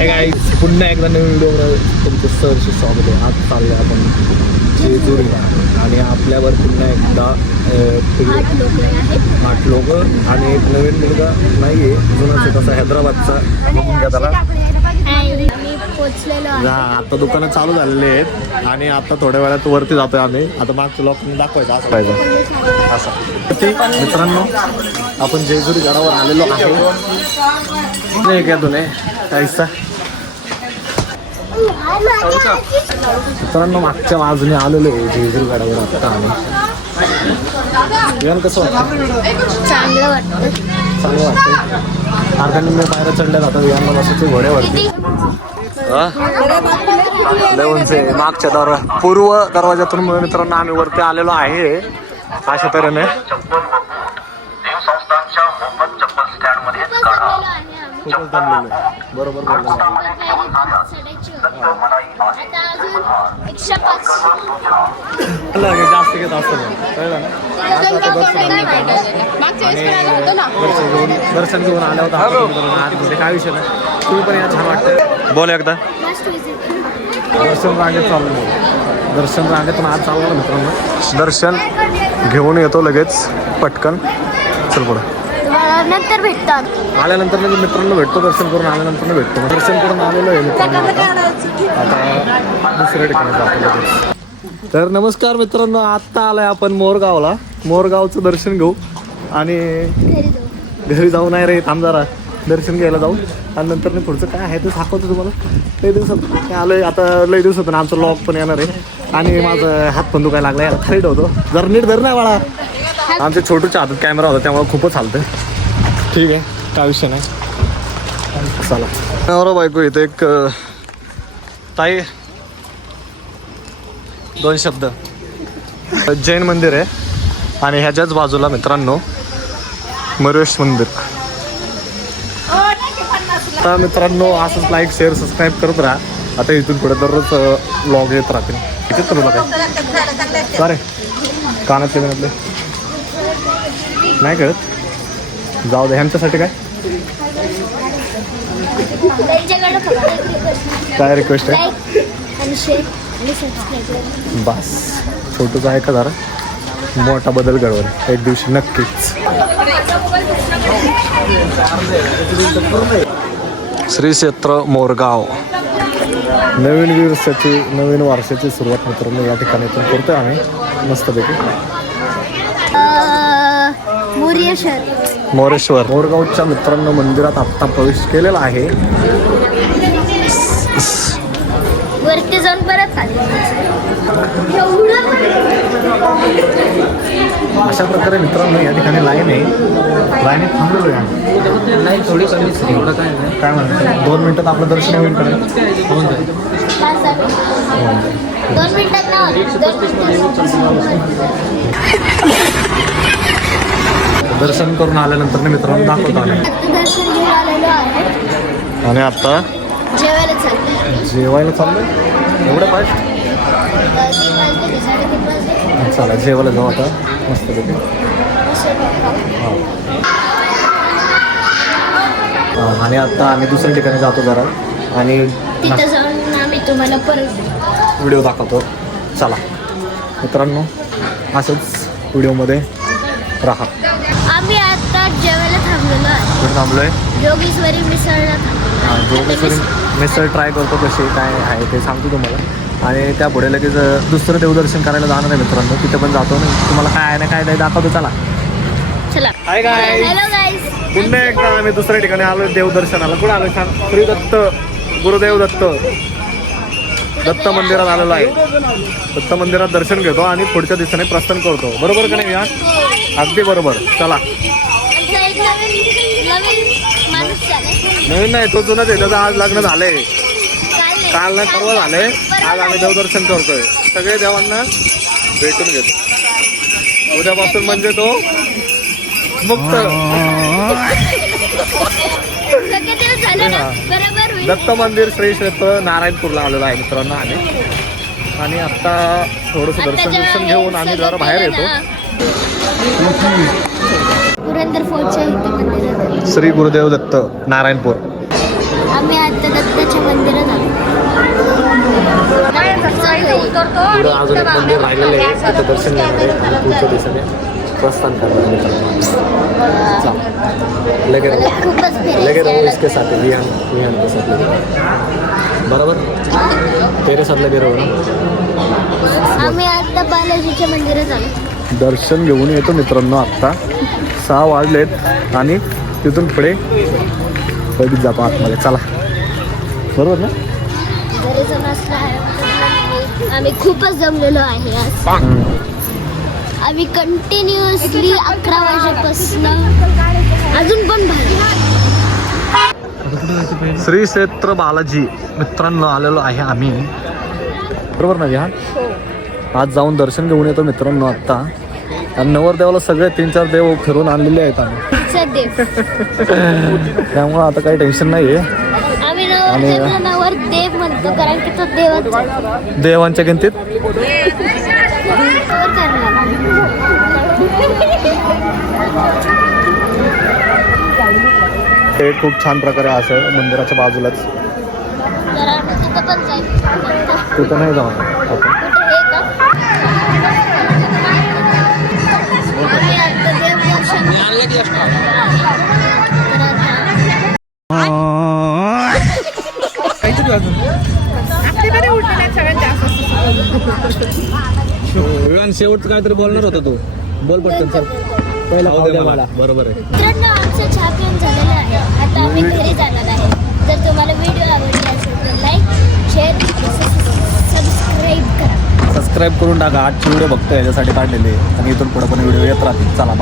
पुन्हा एकदा नवीन व्हिडिओ तुमचं सहर्ष स्वागत आहे. आज चाललो आपण जेजुरीला आणि आपल्यावर पुन्हा एकदा 8 लोक आणि एक नवीन मुलगा नाही आहे, जुना छोटासा हैदराबादचा. बघून घ्या त्याला. आता दुकानं चालू झालेली आहेत आणि आता थोड्या वेळात वरती जातोय आम्ही. आता मागच्या लोकांनी दाखवायचं असं पाहिजे असं. मित्रांनो, आपण जेजुरी गडावर आलेलो आहे. यातून काहीसा मित्रांनो मागच्या बाजूने आलेलो आहे जेजुरी गडावर. आता आम्ही कसं वाटतं? चांगलं वाटतं. अर्ध्याने मी बाहेर चढल्या जातात विमानाला बसायचे घोड्यावरती. उंचे मागच्या पूर्व दरवाजातून मित्रांनो आम्ही वरती आलेलो आहे. अशा तऱ्हेने खूपच थांबलेलो आहे. बरोबर बोललो. जास्त घेत असतं दर्शन घेऊन आला होता आतमध्ये. काय विषय नाही, तुम्ही पण या छान वाटतं. बोल एकदा. दर्शन रांगेत चाललो. दर्शन रांगेतून आज चाललो मित्रांनो. दर्शन घेऊन येतो लगेच पटकन. चल पुढं नंतर भेटतात. आल्यानंतर मित्रांनो भेटतो. दर्शन करून आल्यानंतर भेटतो. दर्शन करून आलेलो आहे मित्रांनो. आता दुसऱ्या ठिकाणी जातो लगेच. तर नमस्कार मित्रांनो, आत्ता आलाय आपण मोरगावला. मोरगावचं दर्शन घेऊ आणि घरी जाऊ. नाही रे, थांब जरा. दर्शन घ्यायला जाऊ आणि नंतर पुढचं काय आहे ते दाखवतो तुम्हाला. लई दिवसात आलोय. आता लई दिवसातून आमचं लॉग पण येणार आहे आणि माझं हात पण दुखायला लागला. याला खाली ठेवतो जरा. नीट धर नाही बाळा. आमच्या छोटूच्या हातात कॅमेरा होता त्यामुळे खूपच चालतं. ठीक आहे, काय विषय नाही. चला नवरा बायको. इथं एक ताई, 2 शब्द. जैन मंदिर आहे आणि ह्याच्याच बाजूला मित्रांनो मरेश मंदिर. आता मित्रांनो असंच लाईक शेअर सबस्क्राईब करत राहा. आता इथून पुढे दररोज व्लॉग येत राहतील. इथेच तुला काय चालेल. कानातले बिनातले नाही कळत, जाऊ दे. ह्यांच्यासाठी काय रिक्वेस्ट आहे? बस छोटूच आहे का जरा. मोठा बदल घडवून एक दिवशी नक्कीच. श्री क्षेत्र मोरगाव. नवीन वर्षाची सुरुवात मित्रांनो या ठिकाणी करतोय आम्ही मस्तपैकी. मोरेश्वर मोरगावच्या मित्रांनो मंदिरात आत्ता प्रवेश केलेला आहे. वरती जाऊन परत अशा प्रकारे मित्रांनो या ठिकाणी लाईन आहे. लाईनीत थांबलेलो आहे. नाही थोडी कमी काय म्हणतात. 2 मिनिटात आपलं दर्शन होईल का? 2 मिनिटात दर्शन करून आल्यानंतर मित्रांनो दाखवतो आम्ही. दर्शन घेऊन आलेलो आहे आणि आता जेवायला चाललोय. एवढं फास्ट? चला जेवायला जाऊ आता मस्तपैकी. आणि आता आम्ही दुसऱ्या ठिकाणी जातो जरा आणि तिथं जाऊन आम्ही तुम्हाला परत व्हिडिओ दाखवतो. चला मित्रांनो असंच व्हिडिओमध्ये राहा. आम्ही आता जेवायला थांबलेलो आहे. कुठे थांबलोय? जोगेश्वरी मिसळला. जोगेश्वरी मिसळ ट्राय करतो कशी काय आहे ते सांगतो तुम्हाला. आणि त्या पुढे लगेच दुसरं देवदर्शन करायला जाणार आहे मित्रांनो. तिथे पण जातो ना. तुम्हाला काय आहे ना काय नाही दाखवतो. चला. Hi guys. हॅलो गाईस. पुन्हा एकदा आम्ही दुसऱ्या ठिकाणी आलो देवदर्शनाला. कुठे आलो सांग? श्री दत्त गुरुदेव दत्त मंदिरात आलेलो आहे. दत्त मंदिरात दर्शन घेतो आणि पुढच्या दिवसाने प्रस्थान करतो. बरोबर का नाही या? अगदी बरोबर. चला. नवीन नाही, तो जुनाच आहे. त्याचं आज लग्न झालंय. काल नाही परवा झालंय. आज आम्ही देवदर्शन करतोय. सगळे देवांना भेटून घेतो. उद्यापासून म्हणजे तो मुक्त. दत्त मंदिर श्री क्षेत्र नारायणपूरला आलेलो आहे मित्रांनो आम्ही. आणि आता थोडंसं दर्शन घेऊन आम्ही जरा बाहेर येतो. पुरंदर फोर्टच्या इथे मंदिरात श्री गुरुदेव दत्त नारायणपूर. आम्ही आता दत्ताच्या मंदिरात आलो. पुढं अजून एक मंदिर राहिलेलं आहे तिथं दर्शन घेणार आहे आणि पुढच्या दिवसाने प्रस्थान करणार आहे मित्रांनो. लगे मला खूपच लगे रहो इसके फिरायचं साथ विहान के साथ लगे रहो. बरोबर तेरे साथ लगे रहो ना. आम्ही आता बालाजीच्या मंदिरात आलो. दर्शन घेऊन येतो मित्रांनो. आत्ता 6 वाजलेत आणि तिथून पुढे कधीच जातो आतमध्ये. चला बरोबर ना. घरी जाऊन असलं आहे. आम्ही खूपच जमलेलो आहे आज. आम्ही कंटिन्युअसली 11 वाजेपासून अजून पण भारी. श्री क्षेत्र बालाजी मित्रांनो आलेलो आहे आम्ही. बरोबर ना विहान. आज जाऊन दर्शन घेऊन येतो मित्रांनो आत्ता. आणि नवरदेवाला सगळे 3-4 देव फिरून आणलेले आहेत आम्ही. देव त्यामुळं आता काही टेन्शन नाही आहे. आम्ही नवरदेव म्हणतो कारण की तो देवच आहे. देवांच्या गिनतीत हे खूप छान प्रकारे असं मंदिराच्या बाजूलाच. तर आम्ही तिथं पण जाईल. तिथं नाही जाऊ आपण. कुठे हे का? आम्ही आता देवदर्शन तर शेवटचं काहीतरी बोलणार होता तू. बोल पटकन सर. पहिला खाऊ द्या मला. बरोबर आहे. मित्रांनो आमचं चहा पिऊन झालेलं आहे. आता आम्ही घरी जाणार आहे. जर तुम्हाला व्हिडिओ आवडला असेल तर लाईक शेअर सबस्क्राईब करा. सबस्क्राईब करून टाका. 8 व्हिडिओ बघतो याच्यासाठी काढलेले आणि इथून पुढे पण व्हिडिओ येत राहतील. चला.